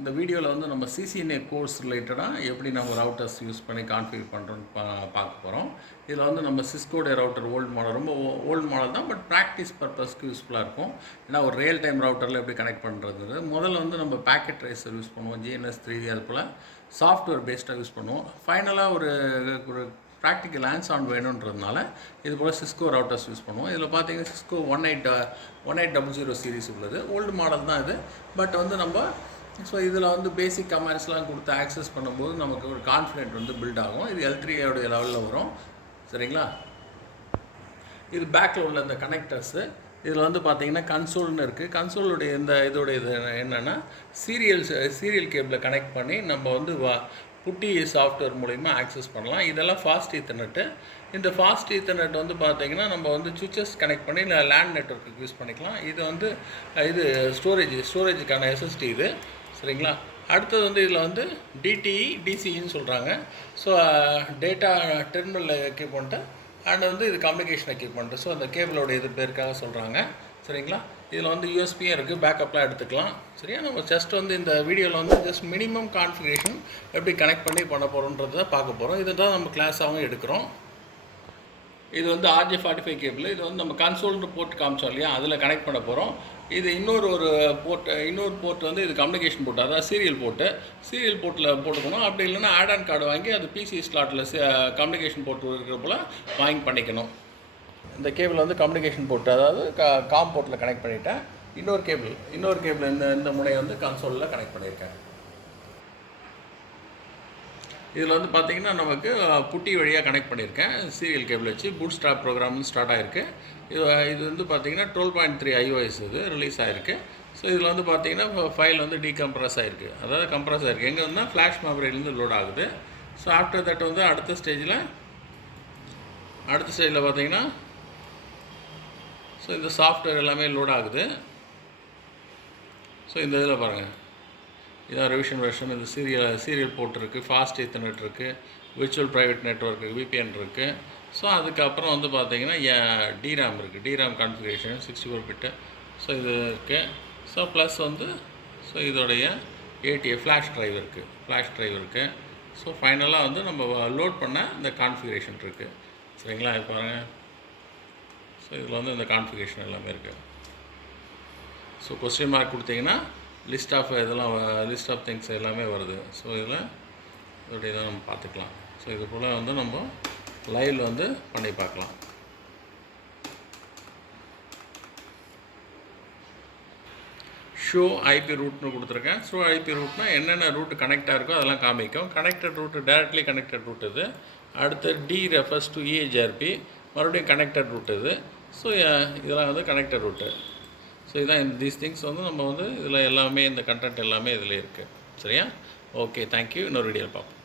இந்த வீடியோவில் வந்து நம்ம ccna கோர்ஸ் ரிலேட்டடாக எப்படி நம்ம ரவுட்டர்ஸ் யூஸ் பண்ணி கான்ஃபிகர் பண்ணுறோன்னு பார்க்க போகிறோம். இதில் வந்து நம்ம சிஸ்கோடைய ரவுட்டர் ஓல்டு மாடல், ரொம்ப ஓல்டு மாடல் தான், பட் ப்ராக்டிஸ் பர்பஸ்க்கு யூஸ்ஃபுல்லாக இருக்கும். ஏன்னா ஒரு ரியல் டைம் ரவுட்டரில் எப்படி கனெக்ட் பண்ணுறது, முதல்ல வந்து நம்ம பேக்கெட் ட்ரேசர் யூஸ் பண்ணுவோம், GNS3 அது போல் சாஃப்ட்வேர் பேஸ்டாக யூஸ் பண்ணுவோம். ஃபைனலாக ஒரு ப்ராக்டிக்கல் ஹேண்ட்ஸ் ஆன் வேணுன்றதுனால இது போல் சிஸ்கோ ரவுட்டர்ஸ் யூஸ் பண்ணுவோம். இதில் பார்த்தீங்கன்னா சிஸ்கோ 1800 சீரிஸ் உள்ளது, ஓல்டு மாடல் தான் இது. பட் வந்து நம்ம இதில் வந்து பேசிக் கமெண்ட்ஸ்லாம் கொடுத்து ஆக்சஸ் பண்ணும்போது நமக்கு ஒரு கான்ஃபிடென்ட் வந்து பில்ட் ஆகும். இது L3 லெவலில் வரும், சரிங்களா? இது பேக்கில் உள்ள இந்த கனெக்டர்ஸு. இதில் வந்து பார்த்தீங்கன்னா கன்சோல்னு இருக்குது. கன்சோலுடைய இந்த இதோடைய இது என்னென்னா சீரியல் கேபிளை கனெக்ட் பண்ணி நம்ம வந்து புட்டி சாஃப்ட்வேர் மூலிமா ஆக்சஸ் பண்ணலாம். இதெல்லாம் ஃபாஸ்ட் ஈத்தர்நெட்டு. இந்த ஃபாஸ்ட் ஈத்தர்நெட் வந்து பார்த்திங்கன்னா நம்ம வந்து சுவிச்சஸ் கனெக்ட் பண்ணி லேண்ட் நெட்வொர்க்கு யூஸ் பண்ணிக்கலாம். இது வந்து இது ஸ்டோரேஜுக்கான SSD இது, சரிங்களா? அடுத்தது வந்து இதில் வந்து DTE DCEன்னு சொல்கிறாங்க. So data terminal equipment and வந்து இது கம்யூனிகேஷன் எக்யூப்மெண்ட்டு. ஸோ அந்த கேபிளோட இது பேருக்காக சொல்கிறாங்க, சரிங்களா? இதில் வந்து USBயும் இருக்குது, பேக்கப்லாம் எடுத்துக்கலாம், சரியா? நம்ம ஜஸ்ட் வந்து இந்த வீடியோவில் வந்து ஜஸ்ட் மினிமம் கான்ஃபிகரேஷன் எப்படி கனெக்ட் பண்ணி பண்ண போகிறோன்றதை பார்க்க போகிறோம். இதை தான் நம்ம கிளாஸாகவும் எடுக்கிறோம். இது வந்து RJ45 கேபிள். இது வந்து நம்ம கன்சோல்னு போர்ட் காமிச்சோம் இல்லையா, அதில் கனெக்ட் பண்ண போகிறோம். இது இன்னொரு போர்ட் வந்து இது கம்யூனிகேஷன் போர்ட், அதாவது சீரியல் போர்ட்டில் போட்டுக்கணும். அப்படி இல்லைன்னா ஆட் ஆன் கார்டு வாங்கி அது PC ஸ்லாட்டில் கம்யூனிகேஷன் போர்ட் இருக்கிற போல் வாங்கி பண்ணிக்கணும். இந்த கேபிள் வந்து கம்யூனிகேஷன் போர்ட், அதாவது காம் போர்ட்டில் கனெக்ட் பண்ணிவிட்டேன். இன்னொரு கேபிள் இந்த முனையை வந்து கன்சோலில் கனெக்ட் பண்ணியிருக்கேன். இதில் வந்து பார்த்திங்கன்னா நமக்கு புட்டி வழியாக கனெக்ட் பண்ணியிருக்கேன். சீரியல் கேபிள் வச்சு பூட் ஸ்ட்ராப் ப்ரோக்ராம் ஸ்டார்ட் ஆகிருக்கு. இது வந்து பார்த்திங்கன்னா 12.3 iOS இது ரிலீஸ் ஆகிருக்கு. ஸோ இதில் வந்து பார்த்திங்கன்னா ஃபைல் வந்து டீகம்ப்ரஸ் ஆகிருக்கு, அதாவது கம்ப்ரஸ் ஆகிருக்கு. எங்கே வந்து ஃப்ளாஷ் மெமரியிலேருந்து லோட் ஆகுது. ஸோ ஆஃப்டர் தட் வந்து அடுத்த ஸ்டேஜில் பார்த்திங்கன்னா ஸோ இந்த சாஃப்ட்வேர் எல்லாமே லோட் ஆகுது. ஸோ இந்த இதில் பாருங்கள், இதான் ரிவிஷன் வெர்ஷன். இந்த சீரியல் போர்ட் இருக்குது, ஃபாஸ்ட் ஈத்தர்நெட் இருக்குது, விர்ச்சுவல் ப்ரைவேட் நெட்வொர்க் VPN இருக்குது. ஸோ அதுக்கப்புறம் வந்து பார்த்திங்கன்னா DRAM இருக்குது, DRAM கான்ஃபிகரேஷன் 64 பிட்டு. ஸோ இது இருக்குது. ஸோ ப்ளஸ் வந்து இதோடைய ATA ஃப்ளாஷ் ட்ரைவ் இருக்குது. ஸோ ஃபைனலாக வந்து நம்ம லோட் பண்ண இந்த கான்ஃபிகரேஷன் இருக்குது, சரிங்களா? இப்போ பாருங்கள், ஸோ இதில் வந்து இந்த கான்ஃபிகரேஷன் எல்லாமே இருக்குது. ஸோ கொஸ்டின் மார்க் கொடுத்தீங்கன்னா லிஸ்ட் ஆஃப் திங்ஸ் எல்லாமே வருது. ஸோ இதோடைய இதை நம்ம பார்த்துக்கலாம். ஸோ இது போல் வந்து நம்ம லைவில் வந்து பண்ணி பார்க்கலாம். ஷோ IP ரூட்னு கொடுத்துருக்கேன். ஷோ IP ரூட்னா என்னென்ன ரூட் கனெக்டாக இருக்கோ அதெல்லாம் காமிக்கும். Connected route, directly connected route இது. அடுத்து D refers to EHRP, மறுபடியும் கனெக்டட் ரூட் இது. ஸோ இதெல்லாம் வந்து கனெக்டட் ரூட்டு. ஸோ இதான் தீஸ் திங்ஸ் வந்து நம்ம வந்து இதில் எல்லாமே இந்த கண்டென்ட் எல்லாமே இதில் இருக்குது, சரியா? Okay, thank you. இன்னொரு வீடியோவில் பார்ப்போம்.